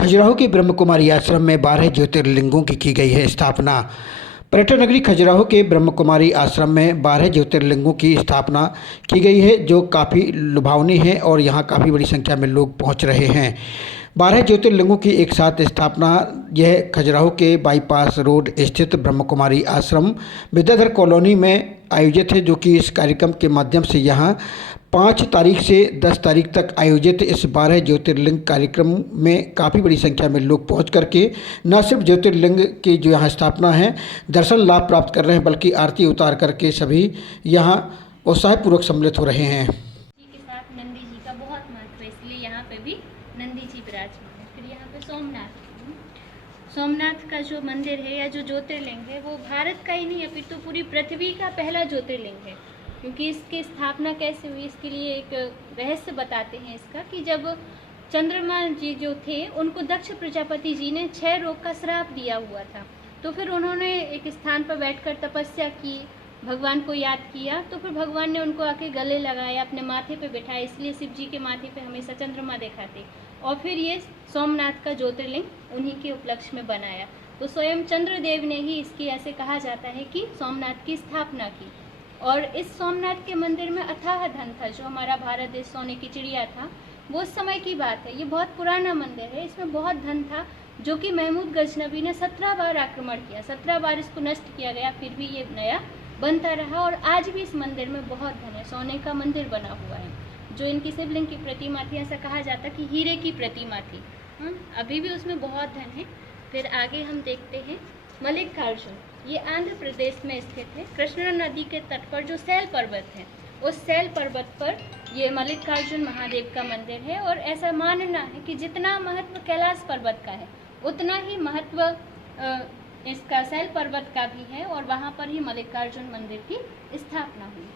खजुराहो के ब्रह्म कुमारी आश्रम में 12 ज्योतिर्लिंगों की गई है स्थापना। पर्यटन नगरी खजुराहो के ब्रह्म कुमारी आश्रम में 12 ज्योतिर्लिंगों की स्थापना की गई है, जो काफ़ी लुभावनी है और यहाँ काफ़ी बड़ी संख्या में लोग पहुँच रहे हैं। 12 ज्योतिर्लिंगों की एक साथ स्थापना यह खजुराहो के बाईपास रोड स्थित ब्रह्म कुमारी आश्रम विद्याधर कॉलोनी में आयोजित है, जो कि इस कार्यक्रम के माध्यम से यहाँ 5 तारीख से 10 तारीख तक आयोजित इस 12 ज्योतिर्लिंग कार्यक्रम में काफ़ी बड़ी संख्या में लोग पहुंच करके न सिर्फ ज्योतिर्लिंग की जो यहाँ स्थापना है दर्शन लाभ प्राप्त कर रहे हैं, बल्कि आरती उतार करके सभी यहाँ उत्साहपूर्वक सम्मिलित हो रहे हैं। जी के साथ नंदी जी का बहुत महत्व है, इसलिए यहाँ पे भी नंदी जी विराजमान है। फिर यहाँ पे सोमनाथ का जो मंदिर है या जो ज्योतिर्लिंग है वो भारत का ही नहीं अपितु तो पूरी पृथ्वी का पहला ज्योतिर्लिंग है। क्योंकि इसकी स्थापना कैसे हुई इसके लिए एक रहस्य बताते हैं इसका, कि जब चंद्रमा जी जो थे उनको दक्ष प्रजापति जी ने 6 रोग का श्राप दिया हुआ था, तो फिर उन्होंने एक स्थान पर बैठकर तपस्या की, भगवान को याद किया, तो फिर भगवान ने उनको आके गले लगाया, अपने माथे पे बैठाया, इसलिए शिव जी के माथे पे हमेशा चंद्रमा दिखाते, और फिर ये सोमनाथ का ज्योतिर्लिंग उन्हीं के उपलक्ष्य में बनाया। तो स्वयं चंद्रदेव ने ही इसकी ऐसे कहा जाता है कि सोमनाथ की स्थापना की। और इस सोमनाथ के मंदिर में अथाह धन था, जो हमारा भारत देश सोने की चिड़िया था, वो उस समय की बात है। ये बहुत पुराना मंदिर है, इसमें बहुत धन था, जो कि महमूद गजनबी ने 17 बार आक्रमण किया, 17 बार इसको नष्ट किया गया, फिर भी ये नया बनता रहा। और आज भी इस मंदिर में बहुत धन है, सोने का मंदिर बना हुआ है। जो इनकी शिवलिंग की प्रतिमा थी, ऐसा कहा जाता कि हीरे की प्रतिमा थी। अभी भी उसमें बहुत धन है। फिर आगे हम देखते हैं मल्लिकार्जुन। ये आंध्र प्रदेश में स्थित है, कृष्णा नदी के तट पर जो सैल पर्वत है, उस सैल पर्वत पर ये मल्लिकार्जुन महादेव का मंदिर है। और ऐसा मानना है कि जितना महत्व कैलाश पर्वत का है उतना ही महत्व इसका सैल पर्वत का भी है, और वहाँ पर ही मल्लिकार्जुन मंदिर की स्थापना हुई।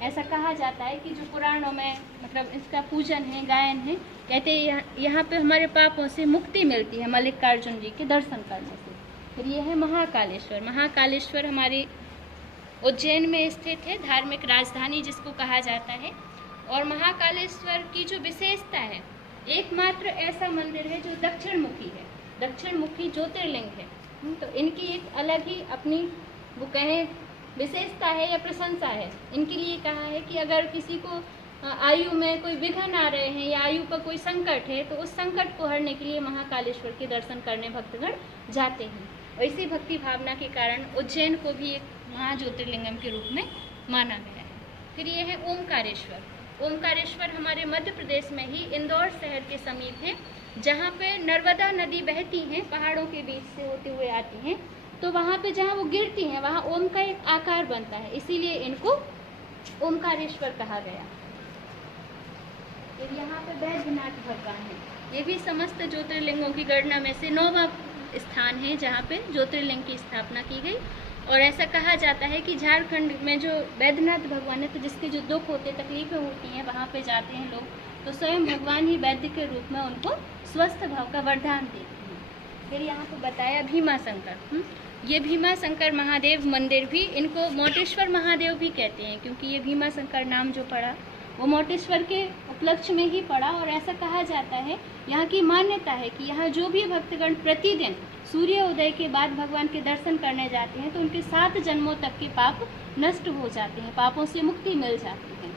ऐसा कहा जाता है कि जो पुराणों में मतलब इसका पूजन है, गायन है, कहते हैं यहाँ पे हमारे पापों से मुक्ति मिलती है मल्लिकार्जुन जी के दर्शन करने से। फिर ये है महाकालेश्वर। महाकालेश्वर हमारे उज्जैन में स्थित है, धार्मिक राजधानी जिसको कहा जाता है। और महाकालेश्वर की जो विशेषता है, एकमात्र ऐसा मंदिर है जो दक्षिण मुखी है, दक्षिण मुखी ज्योतिर्लिंग है। तो इनकी एक अलग ही अपनी वो कहें विशेषता है या प्रशंसा है। इनके लिए कहा है कि अगर किसी को आयु में कोई विघ्न आ रहे हैं या आयु पर कोई संकट है, तो उस संकट को हरने के लिए महाकालेश्वर के दर्शन करने भक्तगण जाते हैं। और इसी भक्ति भावना के कारण उज्जैन को भी एक महाज्योतिर्लिंगम के रूप में माना गया है। फिर ये है ओमकारेश्वर। ओमकारेश्वर हमारे मध्य प्रदेश में ही इंदौर शहर के समीप है, जहाँ पे नर्मदा नदी बहती हैं, पहाड़ों के बीच से होते हुए आती हैं। तो वहाँ पे जहाँ वो गिरती हैं वहाँ ओम का एक आकार बनता है, इसीलिए इनको ओमकारेश्वर कहा गया। फिर यहाँ पे बैद्यनाथ भगवान है। ये भी समस्त ज्योतिर्लिंगों की गणना में से 9वां स्थान है जहाँ पे ज्योतिर्लिंग की स्थापना की गई। और ऐसा कहा जाता है कि झारखंड में जो बैद्यनाथ भगवान है, तो जिसके जो दुख होते तकलीफें होती हैं वहाँ पे जाते हैं लोग, तो स्वयं भगवान ही वैद्य के रूप में उनको स्वस्थ भाव का वरदान देते हैं। फिर यहाँ पे बताया भीमाशंकर। ये भीमाशंकर महादेव मंदिर भी, इनको मोटेश्वर महादेव भी कहते हैं, क्योंकि ये भीमाशंकर नाम जो पड़ा वो मोटेश्वर के उपलक्ष्य में ही पड़ा। और ऐसा कहा जाता है, यहाँ की मान्यता है कि यहाँ जो भी भक्तगण प्रतिदिन सूर्य उदय के बाद भगवान के दर्शन करने जाते हैं, तो उनके 7 जन्मों तक के पाप नष्ट हो जाते हैं, पापों से मुक्ति मिल जाती है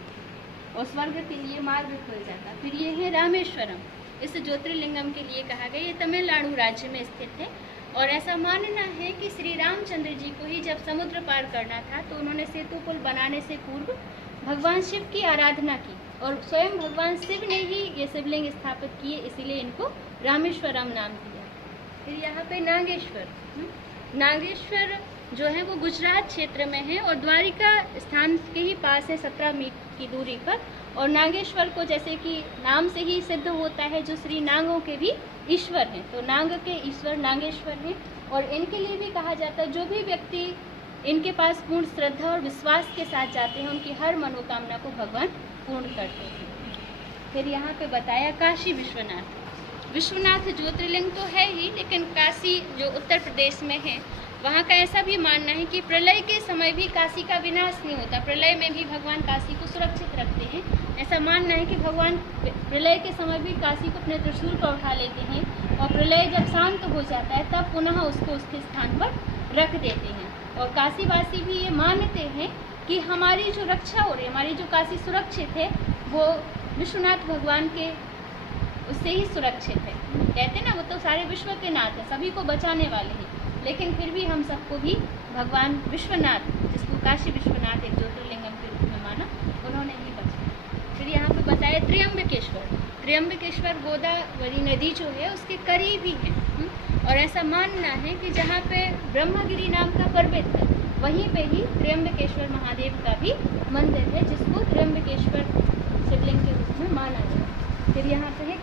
और स्वर्ग के लिए मार्ग खुल जाता है। फिर ये है रामेश्वरम। इस ज्योतिर्लिंगम के लिए कहा गया, ये तमिलनाडु राज्य में स्थित है। और ऐसा मानना है कि श्री रामचंद्र जी को ही जब समुद्र पार करना था, तो उन्होंने सेतु पुल बनाने से पूर्व भगवान शिव की आराधना की, और स्वयं भगवान शिव ने ही ये शिवलिंग स्थापित किए, इसीलिए इनको रामेश्वरम नाम दिया। फिर यहाँ पे नागेश्वर। नागेश्वर जो है वो गुजरात क्षेत्र में है और द्वारिका स्थान के ही पास है, 17 मील की दूरी पर। और नागेश्वर को जैसे कि नाम से ही सिद्ध होता है, जो श्री नागों के भी ईश्वर हैं, तो नाग के ईश्वर नागेश्वर हैं। और इनके लिए भी कहा जाता है, जो भी व्यक्ति इनके पास पूर्ण श्रद्धा और विश्वास के साथ जाते हैं, उनकी हर मनोकामना को भगवान पूर्ण करते हैं। फिर यहाँ पे बताया काशी विश्वनाथ। विश्वनाथ ज्योतिर्लिंग तो है ही, लेकिन काशी जो उत्तर प्रदेश में है, वहाँ का ऐसा भी मानना है कि प्रलय के समय भी काशी का विनाश नहीं होता, प्रलय में भी भगवान काशी को सुरक्षित रखते हैं। ऐसा मानना है कि भगवान प्रलय के समय भी काशी को अपने त्रिशूल पर उठा लेते हैं और प्रलय जब शांत हो जाता है तब पुनः उसको उसके स्थान पर रख देते हैं। और काशीवासी भी ये मानते हैं कि हमारी जो रक्षा हो रही है, हमारी जो काशी सुरक्षित है, वो विश्वनाथ भगवान के उससे ही सुरक्षित है। कहते हैं ना, वो तो सारे विश्व के नाथ हैं, सभी को बचाने वाले हैं, लेकिन फिर भी हम सबको भी भगवान विश्वनाथ, जिसको काशी विश्वनाथ एक ज्योतिर्लिंगम के रूप में माना, उन्होंने ही बचाया। फिर यहाँ पे बताया त्र्यंबकेश्वर गोदावरी नदी जो है उसके करीब ही है। और ऐसा मानना है कि जहाँ पे ब्रह्मगिरी नाम का पर्वत है, वहीं पे ही त्र्यंबकेश्वर महादेव का भी मंदिर है, जिसको त्र्यंबकेश्वर शिवलिंग के रूप में माना जाता है। फिर यहाँ पे है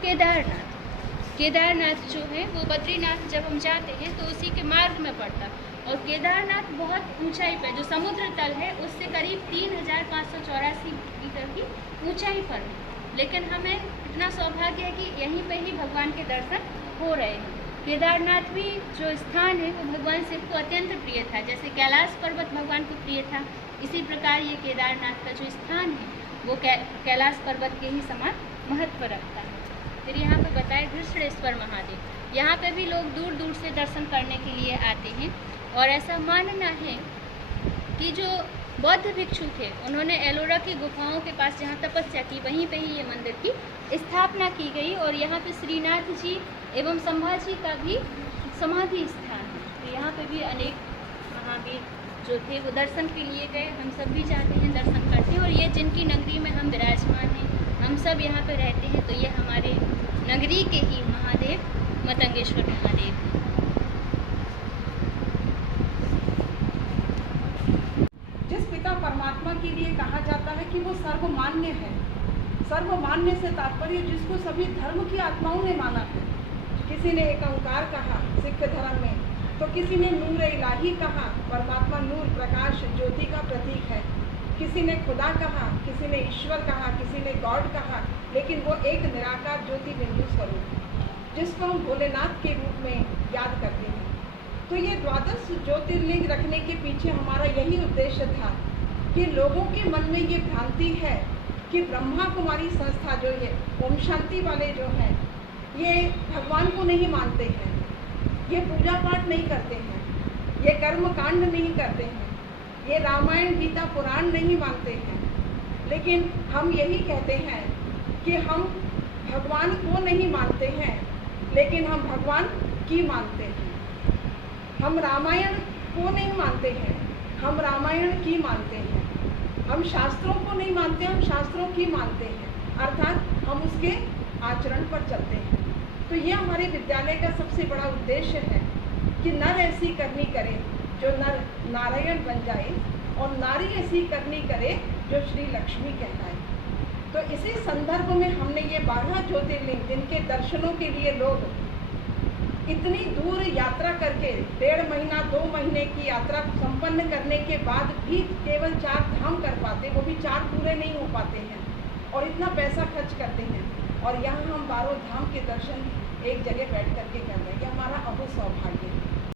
केदारनाथ जो है वो बद्रीनाथ जब हम जाते हैं तो उसी के मार्ग में पड़ता है। और केदारनाथ बहुत ऊंचाई पर, जो समुद्र तल है उससे करीब 3584 मीटर की ऊंचाई पर है, लेकिन हमें इतना सौभाग्य है कि यहीं पे ही भगवान के दर्शन हो रहे हैं। केदारनाथ भी जो स्थान है वो भगवान शिव को अत्यंत प्रिय था, जैसे कैलाश पर्वत भगवान को प्रिय था, इसी प्रकार ये केदारनाथ का जो स्थान है वो कैलाश पर्वत के ही समान महत्व रखता है। फिर यहाँ पे बताया घृष्णेश्वर महादेव, यहाँ पे भी लोग दूर दूर से दर्शन करने के लिए आते हैं। और ऐसा मानना है कि जो बौद्ध भिक्षु थे, उन्होंने एलोरा की गुफाओं के पास जहाँ तपस्या की, वहीं पे ही ये मंदिर की स्थापना की गई। और यहाँ पे श्रीनाथ जी एवं संभाजी का भी समाधि स्थान है। तो यहाँ पे भी अनेक महावीर जो थे वो दर्शन के लिए गए। हम सब भी जाते हैं, दर्शन करते हैं। और ये जिनकी नगरी में हम विराजमान हैं, हम सब यहाँ पे रहते हैं, तो ये हमारे नगरी के ही महादेव मतंगेश्वर महादेव हैं। जिस पिता परमात्मा के लिए कहा जाता है कि वो सर्वमान्य है, सर्वमान्य से तात्पर्य जिसको सभी धर्म की आत्माओं ने माना है। किसी ने एक ओंकार कहा सिख धर्म में, तो किसी ने नूर इलाही कहा, परमात्मा नूर प्रकाश ज्योति का प्रतीक है। किसी ने खुदा कहा, किसी ने ईश्वर कहा, किसी ने गॉड कहा, लेकिन वो एक निराकार ज्योति बिंदु स्वरूप, जिसको हम भोलेनाथ के रूप में याद करते हैं। तो ये द्वादश ज्योतिर्लिंग रखने के पीछे हमारा यही उद्देश्य था कि लोगों के मन में ये भ्रांति है कि ब्रह्मा कुमारी संस्था जो है, ओम शांति वाले जो हैं, ये भगवान को नहीं मानते हैं, ये पूजा पाठ नहीं करते हैं, ये कर्म कांड नहीं करते हैं, ये रामायण गीता पुराण नहीं मानते हैं। लेकिन हम यही कहते हैं कि हम भगवान को नहीं मानते हैं, लेकिन हम भगवान की मानते हैं। हम रामायण को नहीं मानते हैं, हम रामायण की मानते हैं। हम शास्त्रों को नहीं मानते, हम शास्त्रों की मानते हैं, अर्थात हम उसके आचरण पर चलते हैं। तो ये हमारे विद्यालय का सबसे बड़ा उद्देश्य है कि नर ऐसी करनी करे जो नर नारायण बन जाए, और नारी ऐसी करनी करे जो श्री लक्ष्मी कहलाए। तो इसी संदर्भ में हमने ये 12 ज्योतिर्लिंग, जिनके दर्शनों के लिए लोग इतनी दूर यात्रा करके 1.5 महीना 2 महीने की यात्रा संपन्न करने के बाद भी केवल 4 धाम कर पाते, वो भी 4 पूरे नहीं हो पाते हैं, और इतना पैसा खर्च करते हैं, और यहाँ हम 12 धाम के दर्शन एक जगह बैठ करके कर रहे हैं। ये हमारा अहो सौभाग्य है।